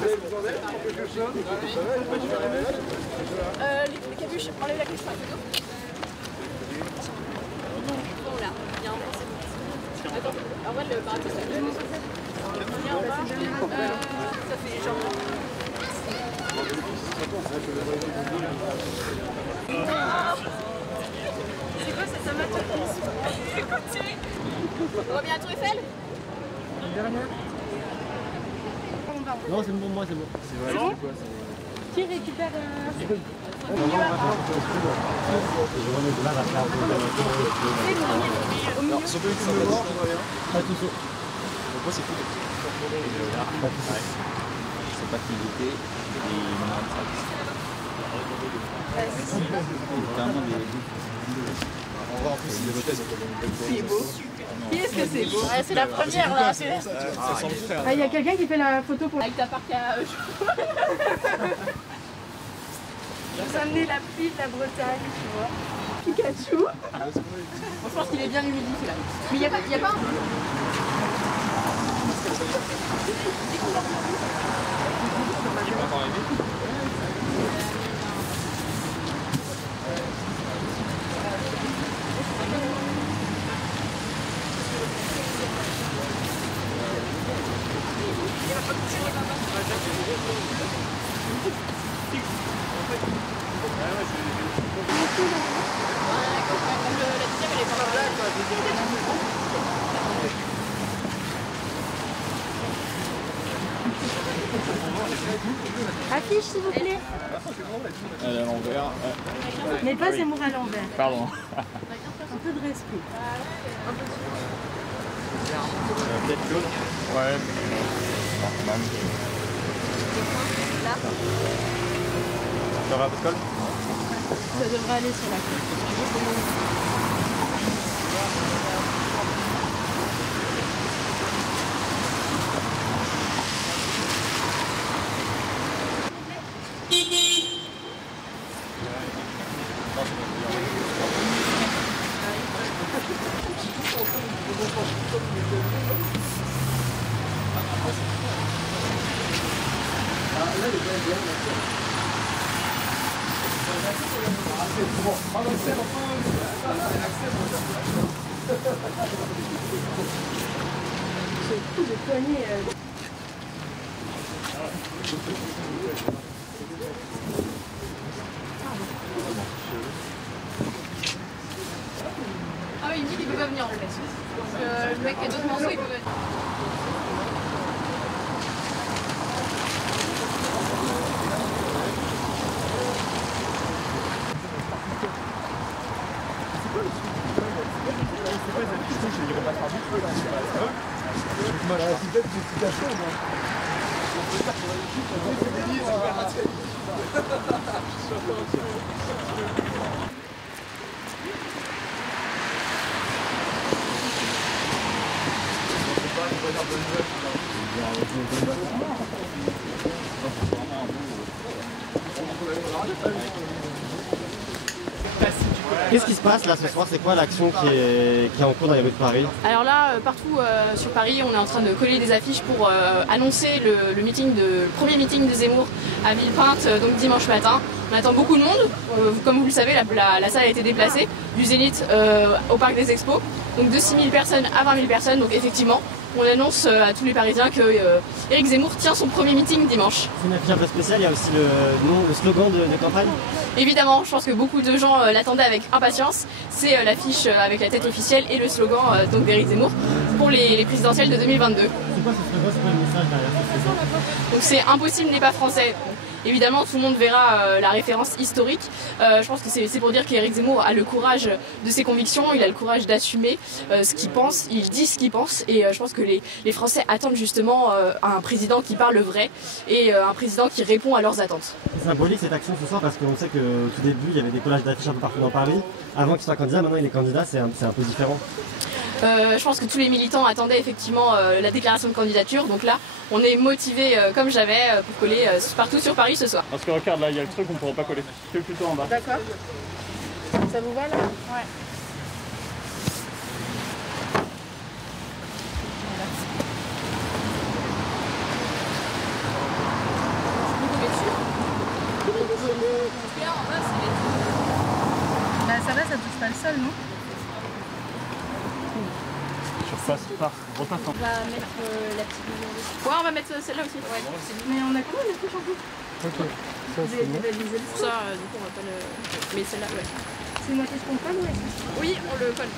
Les capuches, enlève la capuche sur la photo. Bon là, bien, c'est bon. Attends, en vrai le marathon ça fait. Viens en bas, ça fait les jambes. C'est quoi cet amateurisme? Écoutez, on va bien à Tour Eiffel? Non, c'est bon, moi c'est bon. C'est bon? Qui récupère Alors, si on peut utiliser le noir, pas tout saut. Donc moi c'est cool. C'est pas qu'il était et il m'en a On voit en plus il est beau. C'est beau. Qui est-ce que c'est beau? Ouais, c'est la première là. Ça sent le frère. Ah, il y a quelqu'un qui fait la photo pour... Avec ta parc à Vous amenez la pluie de la Bretagne, tu vois. Pikachu. je pense qu'il est bien humidifié là. Mais il n'y a pas un... Affiche s'il vous plaît. Elle est à l'envers. Mais pas Zemmour à l'envers. Pardon. Un peu de respect. Peut-être Claude. Ouais. Normal. Là. Ça va, Pascal? Ça devrait aller sur la côte. Ce coup de poignet. Ah oui, il me dit qu'il peut pas venir en fait. Donc le mec qui a d'autres morceaux, il peut venir. Qu'est-ce qui se passe là ce soir? C'est quoi l'action qui est en cours dans les rues de Paris? Alors là, partout sur Paris, on est en train de coller des affiches pour annoncer le premier meeting de Zemmour à Villepinte, donc dimanche matin. On attend beaucoup de monde. Comme vous le savez, la salle a été déplacée du Zénith au Parc des Expos. Donc de 6 000 personnes à 20 000 personnes. Donc effectivement, on annonce à tous les Parisiens que Éric Zemmour tient son premier meeting dimanche. C'est une affiche un peu spéciale, il y a aussi le slogan de campagne. Évidemment, je pense que beaucoup de gens l'attendaient avec impatience. C'est l'affiche avec la tête officielle et le slogan donc d'Éric Zemmour pour les présidentielles de 2022. C'est quoi ce slogan? C'est quoi le message derrière ce slogan? Donc c'est impossible n'est pas français. Évidemment, tout le monde verra la référence historique. Je pense que c'est pour dire qu'Éric Zemmour a le courage de ses convictions, il a le courage d'assumer ce qu'il pense, il dit ce qu'il pense. Et je pense que les Français attendent justement un président qui parle vrai et un président qui répond à leurs attentes. C'est symbolique cette action ce soir parce qu'on sait qu'au tout début, il y avait des collages d'affiches un peu partout dans Paris. Avant qu'il soit candidat, maintenant il est candidat, c'est un peu différent. Je pense que tous les militants attendaient effectivement la déclaration de candidature. Donc là, on est motivés comme jamais pour coller partout sur Paris ce soir. Parce que regarde, là, il y a le truc, on ne pourra pas coller. Que plutôt en bas. D'accord. Ça vous va là? Ouais. Bah ça va, ça touche pas le sol, non? Surface par repasse en. On va mettre la petite lumière dessus. Ouais, on va mettre celle-là aussi. Ouais. Mais on a combien de couches en tout? Ok. Ça, Vous c'est avez bon. dévalisé le Pour ça, du coup, on va pas le. Mais celle-là, ouais. C'est une moitié qu'on colle ou est-ce Oui, on le colle.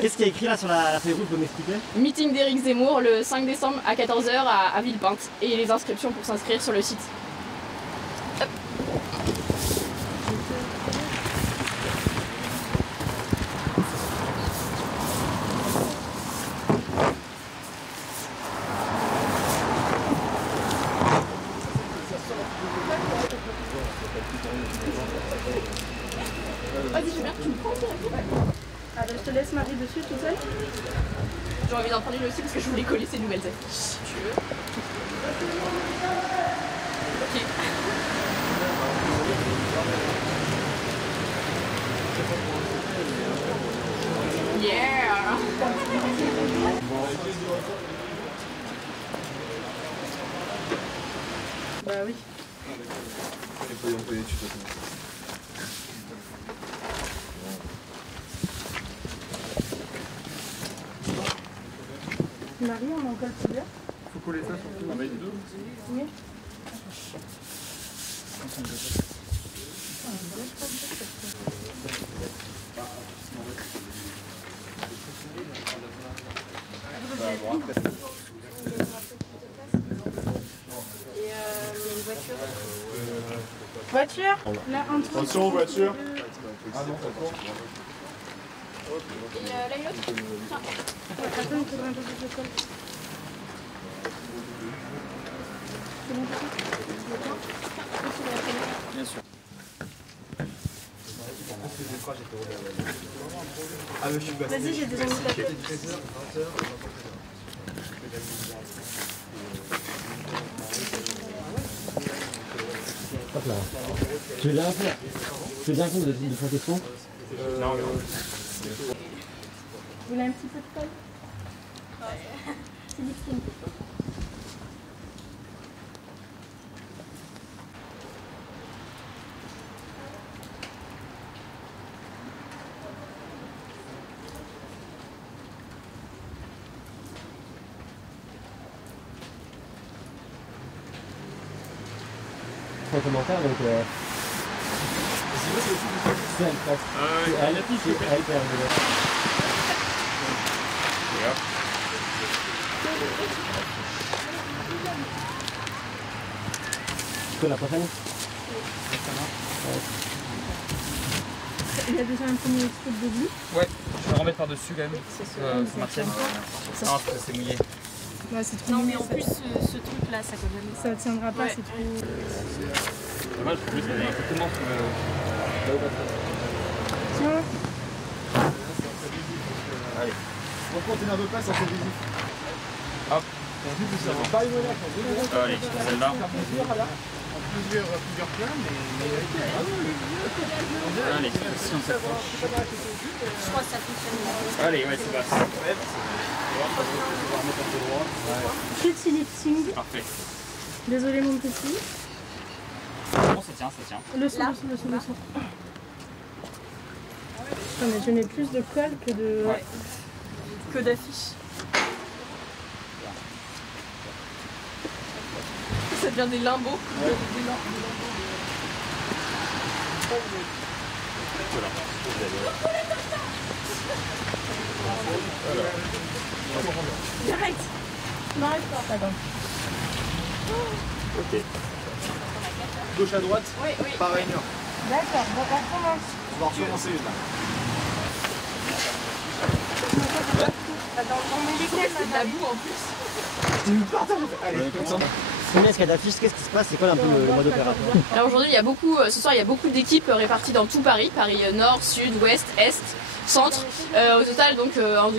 Qu'est-ce qui est écrit là sur la feuille rouge, vous m'expliquer? Meeting d'Éric Zemmour le 5 décembre à 14 h à Villepinte. Et les inscriptions pour s'inscrire sur le site. Hop. Vas-y, je viens, tu me prends directement. Ah bah je te laisse Marie dessus tout seul. J'ai envie d'en prendre une aussi parce que je voulais coller ces nouvelles affiches. Si tu veux. Ok. Yeah. Bah oui. Marie, on en colle plusieurs. Faut coller ça surtout. On met deux. Oui. Voiture. Là, entre. Attention aux voitures. Ah non, ça court. Et là, une autre. Tiens. Attends, il faudrait un peu plus de colle. C'est bon, Bien sûr. vas-y, j'ai déjà mis la tête. Hop là. Tu veux bien faire? Tu veux bien compte de ta question? Non, mais Vous voulez un petit peu de colle? C'est Dixine. En commentaire, donc c'est elle presque. C'est elle qui est arrivée. Tu peux la prochaine? Il y a déjà un premier scoop de bleu. Ouais, je vais le remettre par-dessus quand même, sur ma tienne. Non, parce que c'est mouillé. Ouais, c'est trop Non, mais mignon, en ça. plus, ce truc-là, ça colle jamais. Ça tiendra pas, Ouais. c'est trop. C'est dommage, en plus, on est exactement sur le. Tiens. Allez. Franchement, tu n'en veux pas, ça fait visite. Hop. Pas une monnaie, Allez, celle-là. plusieurs plans, mais. Allez, si on s'approche. Je crois que ça fonctionne. Allez, ouais, c'est passe. Petit lifting. Parfait. Désolé mon petit. Bon, ça tient, ça tient. Le son, le son, le son. Putain, mais je mets plus de colle que de. Ouais. Que d'affiches. Ça devient des limbeaux. Direct. N'arrête pas. Attends. Ok. Gauche à droite, Oui, oui. pareil. D'accord, bon, on commence. On va recommencer là. Attends, on met lesquels C'est de la boue en plus. Allez, comme ça. Combien est-ce qu'il y a d'affiches? Qu'est-ce qui se passe? C'est quoi un peu le mode opératoire? Alors aujourd'hui, il y a beaucoup, ce soir, il y a beaucoup d'équipes réparties dans tout Paris. Paris Nord, Sud, Ouest, Est, Centre. Au total, donc,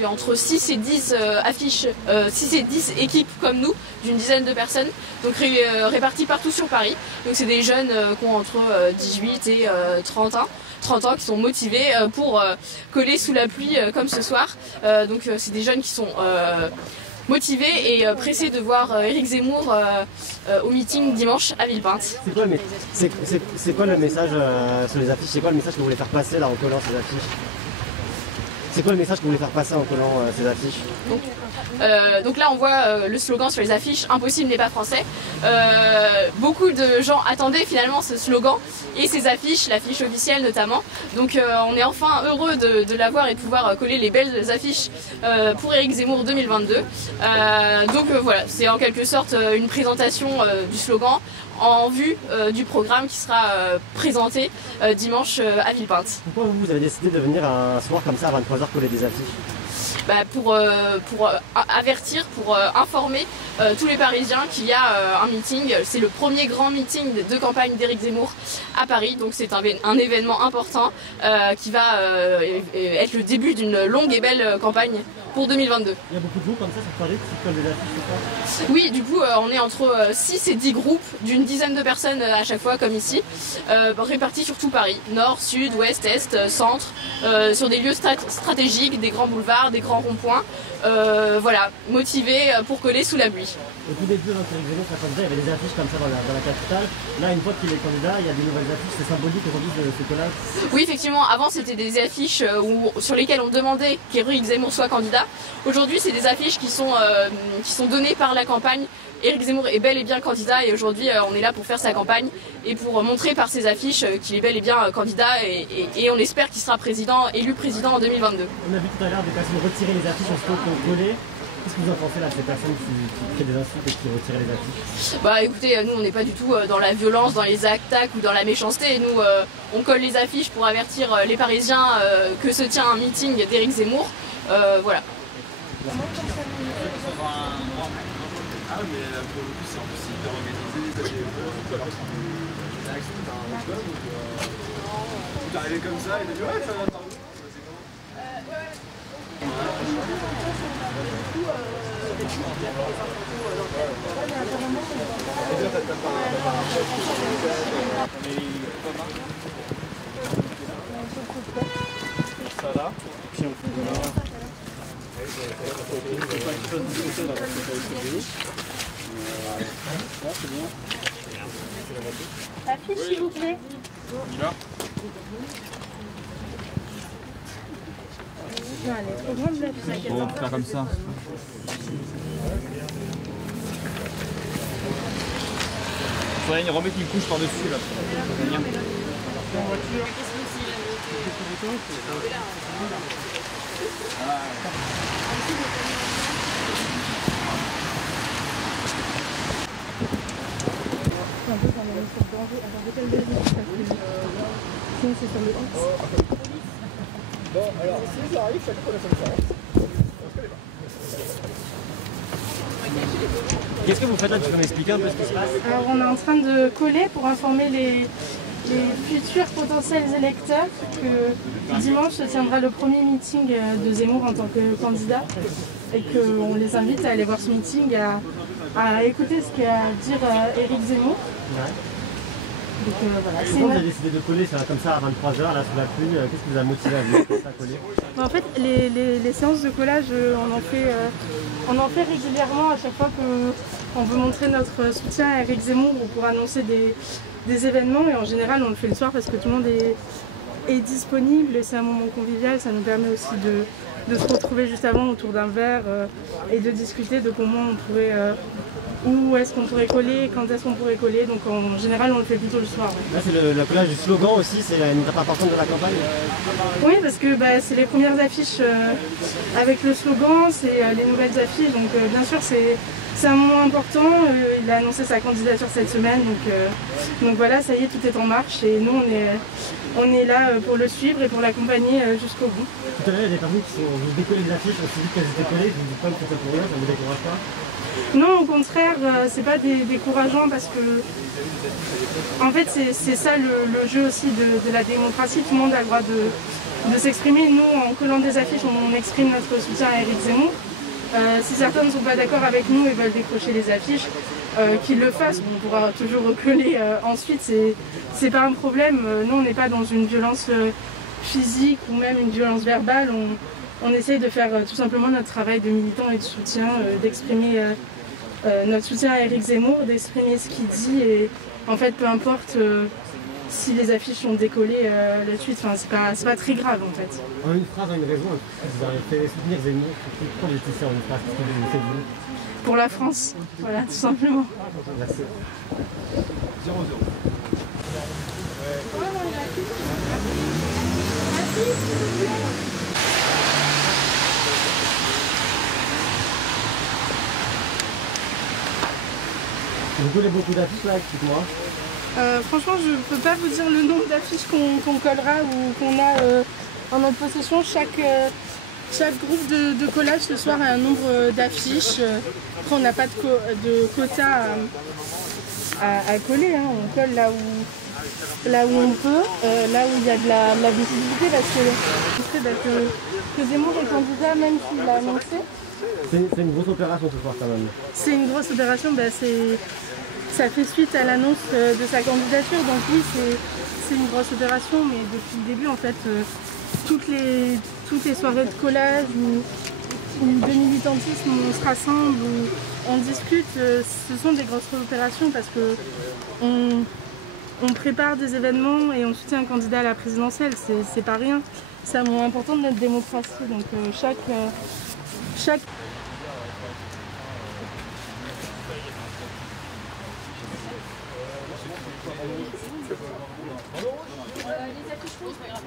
entre 6 et 10 affiches, 6 et 10 équipes comme nous, d'une dizaine de personnes, donc réparties partout sur Paris. Donc c'est des jeunes qui ont entre 18 et 30 ans qui sont motivés pour coller sous la pluie comme ce soir. Donc c'est des jeunes qui sont motivés et pressés de voir Éric Zemmour au meeting dimanche à Villepinte. C'est quoi le message sur les affiches? C'est quoi le message que vous voulez faire passer là en collant ces affiches? C'est quoi le message que vous voulez faire passer en collant ces affiches? Donc là on voit le slogan sur les affiches « Impossible n'est pas français ». Beaucoup de gens attendaient finalement ce slogan et ces affiches, l'affiche officielle notamment. Donc on est enfin heureux de l'avoir et de pouvoir coller les belles affiches pour Éric Zemmour 2022. Donc voilà, c'est en quelque sorte une présentation du slogan en vue du programme qui sera présenté dimanche à Villepinte. Pourquoi vous avez décidé de venir un soir comme ça à 23h coller des affiches? Pour avertir, pour informer tous les Parisiens qu'il y a un meeting. C'est le premier grand meeting de campagne d'Éric Zemmour à Paris, donc c'est un événement important qui va être le début d'une longue et belle campagne pour 2022. Il y a beaucoup de groupes comme ça sur Paris qui collent des affiches, c'est ça? Oui, du coup on est entre 6 et 10 groupes d'une dizaine de personnes à chaque fois comme ici, répartis sur tout Paris, nord, sud, ouest, est, centre, sur des lieux stratégiques, des grands boulevards, des grands ronds-points, voilà, motivés pour coller sous la pluie. Au tout début, quand Éric Zemmour sera candidat, il y avait des affiches comme ça dans la capitale. Là, une fois qu'il est candidat, il y a des nouvelles affiches. C'est symbolique aujourd'hui de ce collage? Oui, effectivement, avant c'était des affiches sur lesquelles on demandait qu'Éric Zemmour soit candidat. Aujourd'hui, c'est des affiches qui sont données par la campagne. Éric Zemmour est bel et bien candidat et aujourd'hui on est là pour faire sa campagne et pour montrer par ces affiches qu'il est bel et bien candidat et on espère qu'il sera élu président en 2022. On a vu tout à l'heure des personnes retirer les affiches en se coller. Qu'est-ce que vous en pensez là, ces personnes qui créent des insultes et qui retirent les affiches? Écoutez, nous on n'est pas du tout dans la violence, dans les attaques ou dans la méchanceté. Nous on colle les affiches pour avertir les Parisiens que se tient un meeting d'Éric Zemmour. Voilà. Ah mais là pour le coup c'est en plus hyper organisé, t'es arrivé comme ça et t'as dit ouais ça va t'arriver. Ça là, puis on fait là. Affiche s'il vous plaît. Non, elle est trop grande l'affiche. On va faire comme ça. Il faudrait remettre une couche par-dessus là. Sinon c'est sur le X. Bon alors si ça arrive, chaque fois la seule fois. Qu'est-ce que vous faites là? Tu peux m'expliquer un peu ce qui se passe? Alors on est en train de coller pour informer les futurs potentiels électeurs que dimanche se tiendra le premier meeting de Zemmour en tant que candidat et qu'on les invite à aller voir ce meeting, à écouter ce qu'a à dire Éric Zemmour. Ouais. Donc voilà. Pourquoi vous avez décidé de coller comme ça à 23h là sous la pluie? Qu'est-ce qui vous a motivé à venir comme ça coller? En fait, les séances de collage, on en fait régulièrement à chaque fois qu'on veut montrer notre soutien à Éric Zemmour ou pour annoncer des événements. Et en général, on le fait le soir parce que tout le monde est disponible et c'est un moment convivial. Ça nous permet aussi de se retrouver juste avant autour d'un verre et de discuter de comment on pourrait... où est-ce qu'on pourrait coller, quand est-ce qu'on pourrait coller, donc en général on le fait plutôt le soir. Ouais. Là c'est le collage du slogan aussi, c'est une étape importante de la campagne. Oui, parce que c'est les premières affiches avec le slogan, c'est les nouvelles affiches, donc bien sûr c'est un moment important. Il a annoncé sa candidature cette semaine, donc voilà, ça y est, tout est en marche et nous on est là pour le suivre et pour l'accompagner jusqu'au bout. Tout à l'heure il y a des personnes qui vous décollez les affiches, aussi vite qu'elles étaient collées, vous ne dites pas que c'est pour rien, ça vous décourage pas? Non, au contraire, c'est pas décourageant parce que en fait c'est ça le jeu aussi de la démocratie. Tout le monde a le droit de s'exprimer. Nous, en collant des affiches, on exprime notre soutien à Éric Zemmour. Si certains ne sont pas d'accord avec nous et veulent décrocher les affiches, qu'ils le fassent. On pourra toujours recoller ensuite, c'est pas un problème. Nous, on n'est pas dans une violence physique ou même une violence verbale. on essaye de faire tout simplement notre travail de militant et de soutien, d'exprimer notre soutien à Éric Zemmour, d'exprimer ce qu'il dit et en fait peu importe si les affiches ont décollé la suite, enfin, c'est pas très grave en fait. En une phrase, en une raison, vous avez fait soutenir Zemmour, pourquoi vous étiez en une phrase, qu'est-ce que vous faites-vous? Pour la France, voilà, tout simplement. Merci. 0-0. Vous voulez beaucoup d'affiches là, explique-moi. Franchement, je ne peux pas vous dire le nombre d'affiches qu'on collera ou qu'on a en notre possession. Chaque groupe de collage ce soir a un nombre d'affiches. Après, on n'a pas de quota à coller. Hein. On colle là où on peut, là où il y a de la visibilité, parce que Zemmour est candidat, même s'il l'a annoncé. C'est une grosse opération ce soir quand même. C'est une grosse opération, ça fait suite à l'annonce de sa candidature, donc oui, c'est une grosse opération, mais depuis le début, en fait, toutes les soirées de collage ou de militantisme, où on se rassemble, où on discute, ce sont des grosses opérations parce que on prépare des événements et on soutient un candidat à la présidentielle, c'est pas rien. C'est un moment important de notre démocratie, donc chaque Les affiches, c'est pas grave.